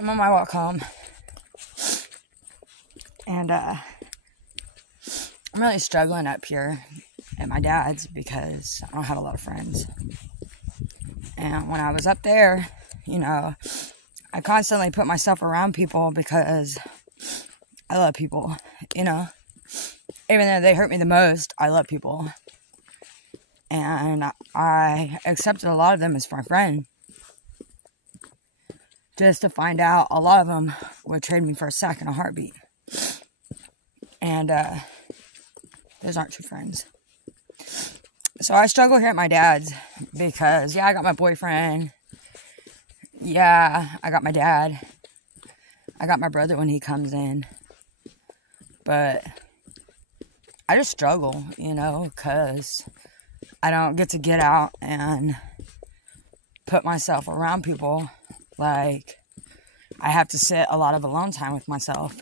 I'm on my walk home, and I'm really struggling up here at my dad's because I don't have a lot of friends. And when I was up there, I constantly put myself around people because I love people, Even though they hurt me the most, I love people. And I accepted a lot of them as my friend. Just to find out a lot of them would trade me for a sack and a heartbeat. And those aren't true friends. So I struggle here at my dad's because, I got my boyfriend. I got my dad. I got my brother when he comes in. But I just struggle, because I don't get to get out and put myself around people. Like, I have to sit a lot of alone time with myself.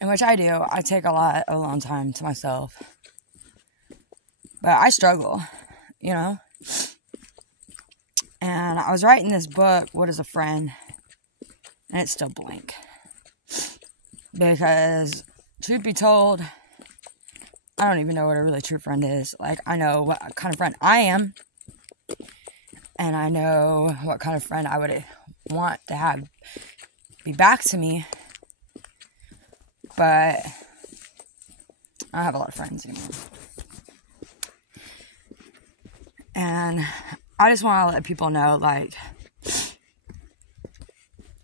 In which I do. I take a lot of alone time to myself. But I struggle, And I was writing this book, What is a Friend? And it's still blank. Because, truth be told, I don't even know what a really true friend is. Like, I know what kind of friend I am. And I know what kind of friend I would want to have be back to me. But I don't have a lot of friends anymore. And I just want to let people know, like,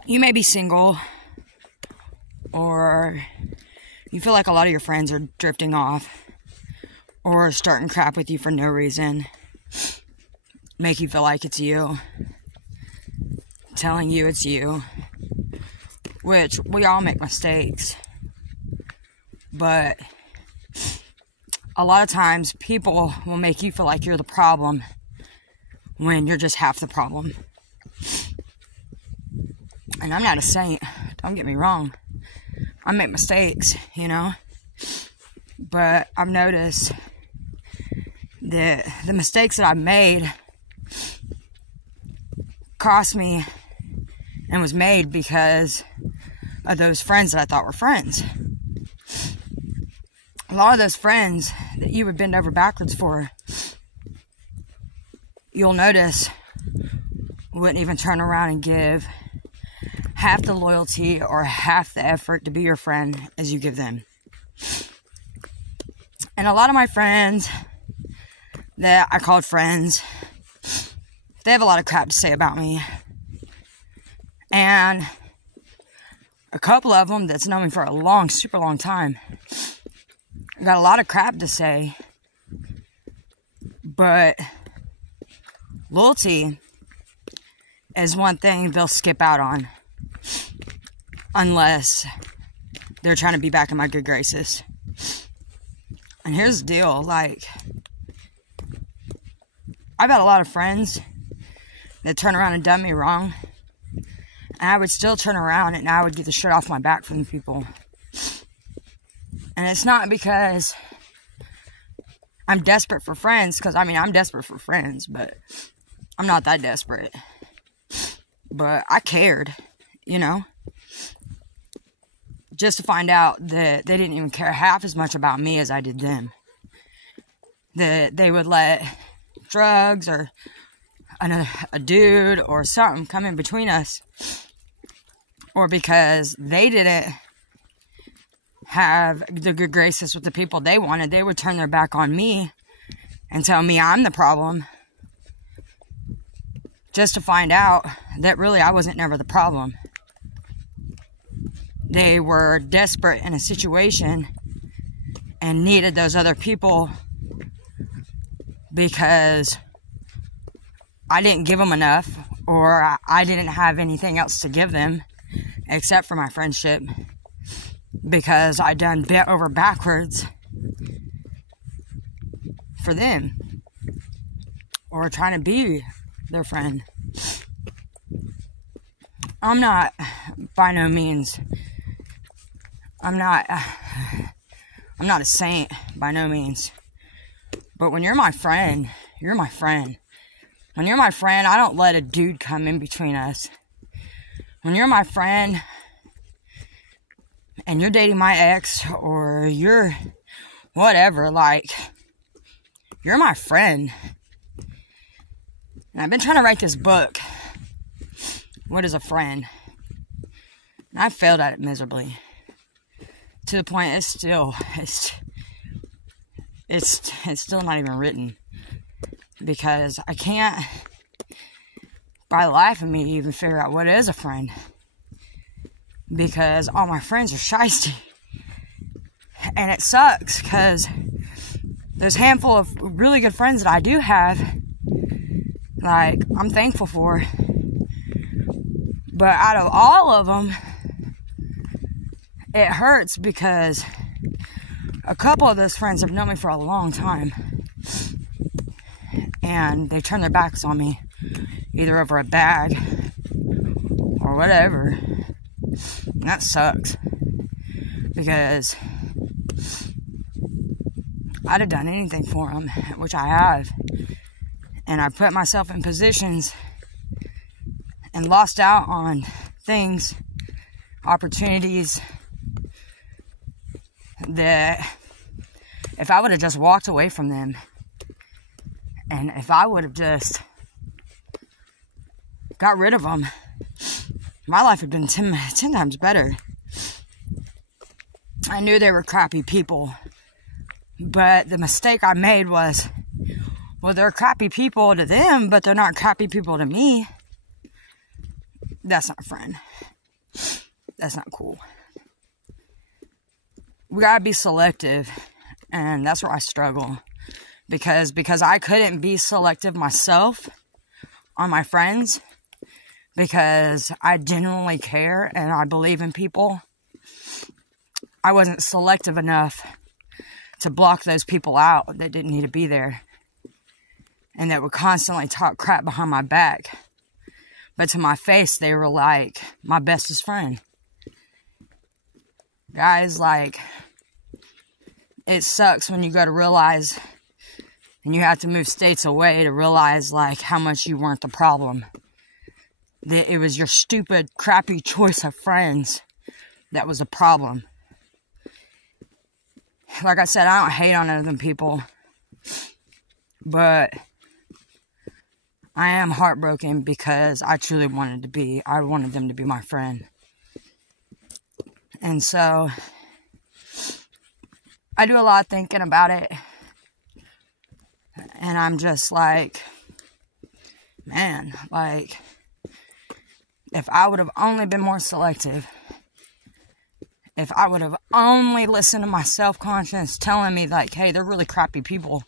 you may be single, or you feel like a lot of your friends are drifting off, or starting crap with you for no reason, make you feel like it's you, telling you it's you, which we all make mistakes, but a lot of times people will make you feel like you're the problem when you're just half the problem. And I'm not a saint, don't get me wrong. I make mistakes, but I've noticed that the mistakes that I've made cost me and was made because of those friends that I thought were friends. A lot of those friends that you would bend over backwards for, you'll notice wouldn't even turn around and give half the loyalty or half the effort to be your friend as you give them. And a lot of my friends that I called friends, they have a lot of crap to say about me. And a couple of them that's known me for a super long time, got a lot of crap to say. But loyalty is one thing they'll skip out on. Unless they're trying to be back in my good graces. And here's the deal, like, I've had a lot of friends that turn around and done me wrong. And I would still turn around and I would get the shit off my back from the people. And it's not because I'm desperate for friends, because, I'm desperate for friends, but I'm not that desperate. But I cared, just to find out that they didn't even care half as much about me as I did them. That they would let drugs or a dude or something come in between us. Or because they didn't have the good graces with the people they wanted, they would turn their back on me and tell me I'm the problem. Just to find out that really I wasn't never the problem. They were desperate in a situation and needed those other people because I didn't give them enough, or I didn't have anything else to give them except for my friendship, because I done bent over backwards for them, or trying to be their friend. I'm not, by no means, I'm not a saint, by no means. But when you're my friend, you're my friend. When you're my friend, I don't let a dude come in between us. when you're my friend and you're dating my ex or you're whatever, like, you're my friend. And I've been trying to write this book, What is a Friend? And I failed at it miserably. To the point it's still not even written. Because I can't, by the life of me, even figure out what is a friend. Because all my friends are shysty. And it sucks, because there's a handful of really good friends that I do have, like, I'm thankful for. But out of all of them, it hurts because a couple of those friends have known me for a long time. And they turn their backs on me, either over a bag or whatever. And that sucks. Because I'd have done anything for them, which I have. And I put myself in positions and lost out on things, opportunities that if I would have just walked away from them, and if I would have just got rid of them, my life would have been 10 times better. I knew they were crappy people, but the mistake I made was, well, they're crappy people to them, but they're not crappy people to me. That's not a friend. That's not cool. We gotta be selective, and that's where I struggle. Because I couldn't be selective myself on my friends, because I genuinely care and I believe in people. I wasn't selective enough to block those people out that didn't need to be there and that would constantly talk crap behind my back. But to my face, they were like my bestest friend. Guys, like, it sucks when you go to realize, and you have to move states away to realize, like, how much you weren't the problem. That it was your stupid, crappy choice of friends that was a problem. Like I said, I don't hate on other people, but I am heartbroken because I truly wanted them to be my friend. And so, I do a lot of thinking about it, and I'm just like, man, like, if I would have only been more selective, if I would have only listened to my self-conscience telling me, like, hey, they're really crappy people.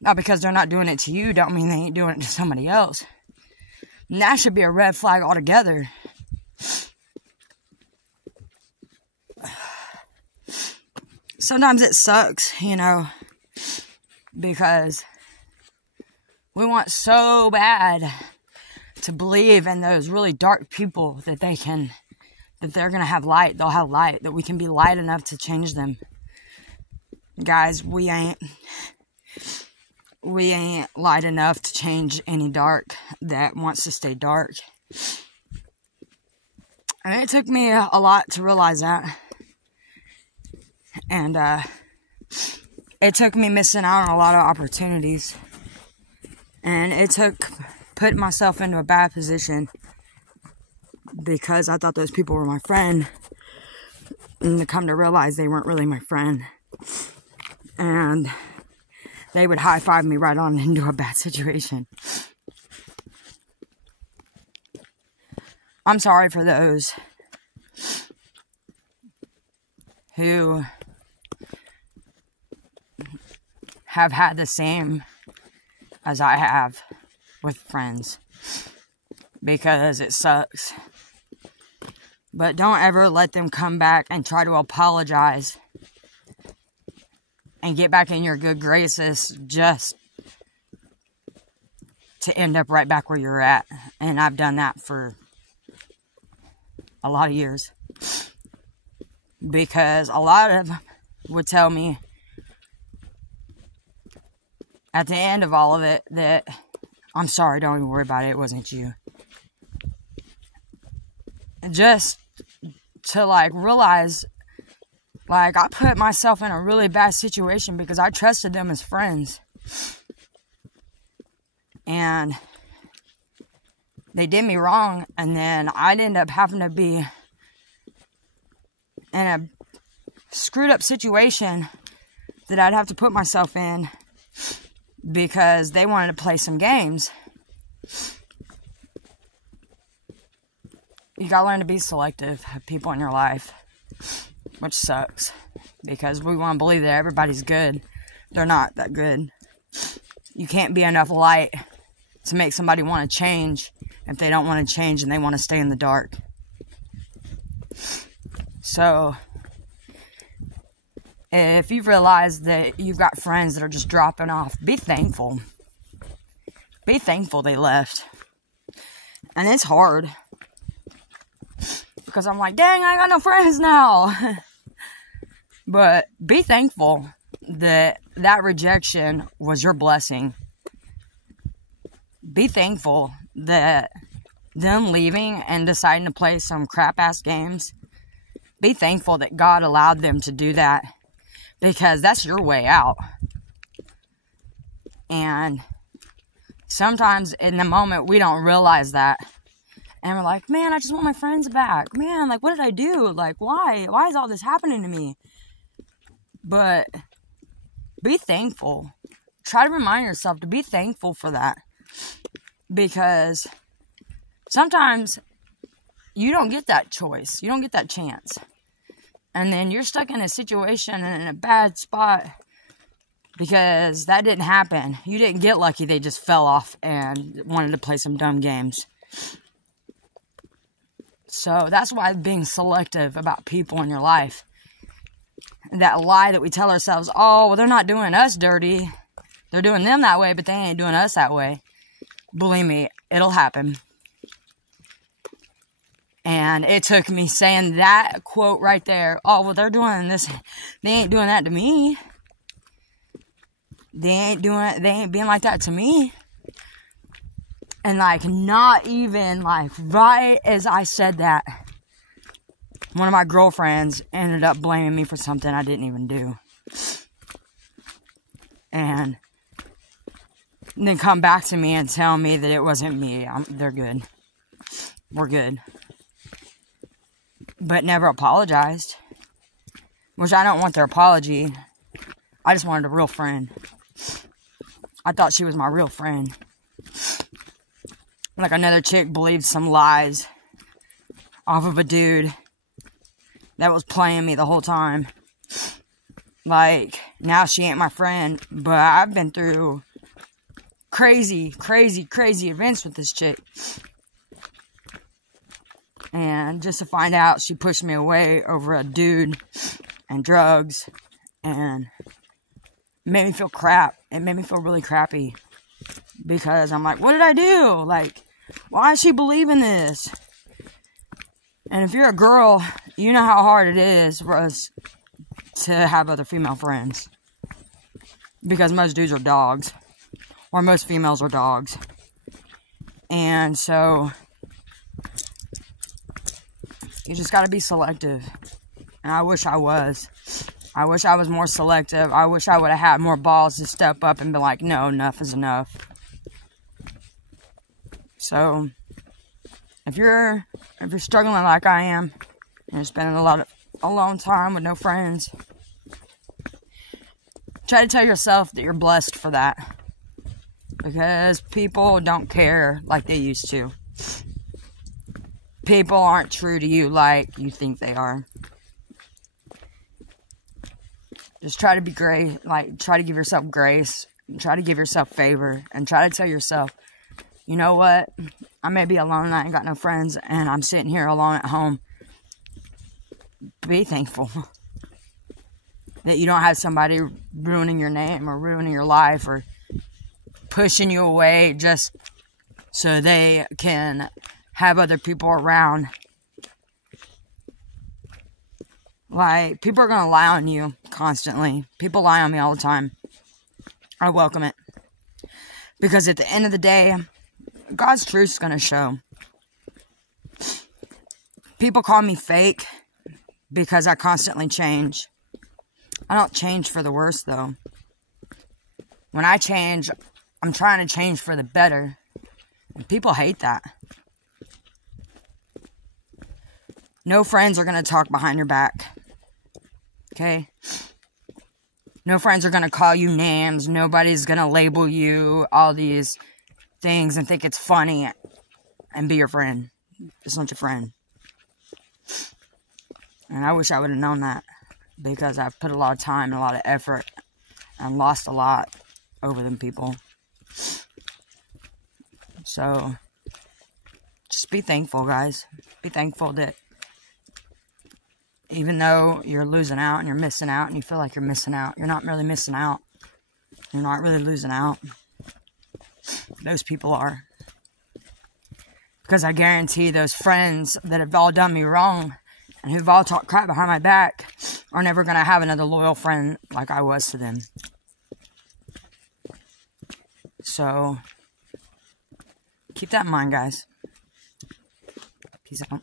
Not because they're not doing it to you, don't mean they ain't doing it to somebody else. And that should be a red flag altogether. Sometimes it sucks, you know, because we want so bad to believe in those really dark people that they're going to have light, they'll have light, that we can be light enough to change them. Guys, we ain't light enough to change any dark that wants to stay dark. And it took me a lot to realize that. And it took me missing out on a lot of opportunities. And it took putting myself into a bad position because I thought those people were my friend, and to come to realize they weren't really my friend. And they would high-five me right on into a bad situation. I'm sorry for those who have had the same as I have with friends, because it sucks. But don't ever let them come back and try to apologize and get back in your good graces just to end up right back where you're at. And I've done that for a lot of years. Because a lot of them would tell me at the end of all of it that, I'm sorry, don't even worry about it, it wasn't you. just to, like, realize, like, I put myself in a really bad situation because I trusted them as friends. And they did me wrong, and then I'd end up having to be in a screwed up situation that I'd have to put myself in because they wanted to play some games. You gotta learn to be selective of people in your life, which sucks because we want to believe that everybody's good. They're not that good. You can't be enough light to make somebody want to change if they don't want to change and they want to stay in the dark. So, if you realize that you've got friends that are just dropping off, be thankful. Be thankful they left. And it's hard. Because I'm like, dang, I got no friends now. But be thankful that that rejection was your blessing. Be thankful that them leaving and deciding to play some crap-ass games, be thankful that God allowed them to do that. Because that's your way out. And sometimes in the moment we don't realize that. And we're like, man, I just want my friends back. Man, like, what did I do? Like, why? Why is all this happening to me? But be thankful. Try to remind yourself to be thankful for that. Because sometimes you don't get that choice. You don't get that chance. And then you're stuck in a situation and in a bad spot because that didn't happen. You didn't get lucky. They just fell off and wanted to play some dumb games. So that's why being selective about people in your life. That lie that we tell ourselves, oh, well, they're not doing us dirty. They're doing them that way, but they ain't doing us that way. Believe me, it'll happen. And it took me saying that quote right there. Oh, well, they're doing this. They ain't doing that to me. They ain't being like that to me. And, like, not even, like, right as I said that, one of my girlfriends ended up blaming me for something I didn't even do. And then come back to me and tell me that it wasn't me. They're good. We're good. But never apologized. Which I don't want their apology. I just wanted a real friend. I thought she was my real friend. Like another chick believed some lies off of a dude that was playing me the whole time. Like, now she ain't my friend, but I've been through crazy events with this chick. And just to find out she pushed me away over a dude and drugs and made me feel crap. It made me feel really crappy. Because I'm like, what did I do? Like, why is she believing this? And if you're a girl, you know how hard it is for us to have other female friends. Because most dudes are dogs. Or most females are dogs. And so you just gotta be selective. And I wish I was. I wish I was more selective. I wish I would have had more balls to step up and be like, no, enough is enough. So, if you're struggling like I am, and you're spending a long time with no friends, try to tell yourself that you're blessed for that. Because people don't care like they used to. People aren't true to you like you think they are. Just try to be great, like, try to give yourself grace, and try to give yourself favor, and try to tell yourself, you know what, I may be alone and I ain't got no friends, and I'm sitting here alone at home. Be thankful that you don't have somebody ruining your name, or ruining your life, or pushing you away just so they can have other people around. Like, people are going to lie on you constantly. People lie on me all the time. I welcome it. Because at the end of the day, God's truth is going to show. People call me fake because I constantly change. I don't change for the worse, though. When I change, I'm trying to change for the better. And people hate that. No friends are going to talk behind your back. Okay? No friends are going to call you names. Nobody's going to label you all these things and think it's funny and be your friend. It's not your friend. And I wish I would have known that, because I've put a lot of time and a lot of effort and lost a lot over them people. So, just be thankful, guys. Be thankful that even though you're losing out and you're missing out and you feel like you're missing out, you're not really missing out. You're not really losing out. Those people are. Because I guarantee those friends that have all done me wrong and who've all talked crap behind my back are never going to have another loyal friend like I was to them. So, keep that in mind, guys. Peace out.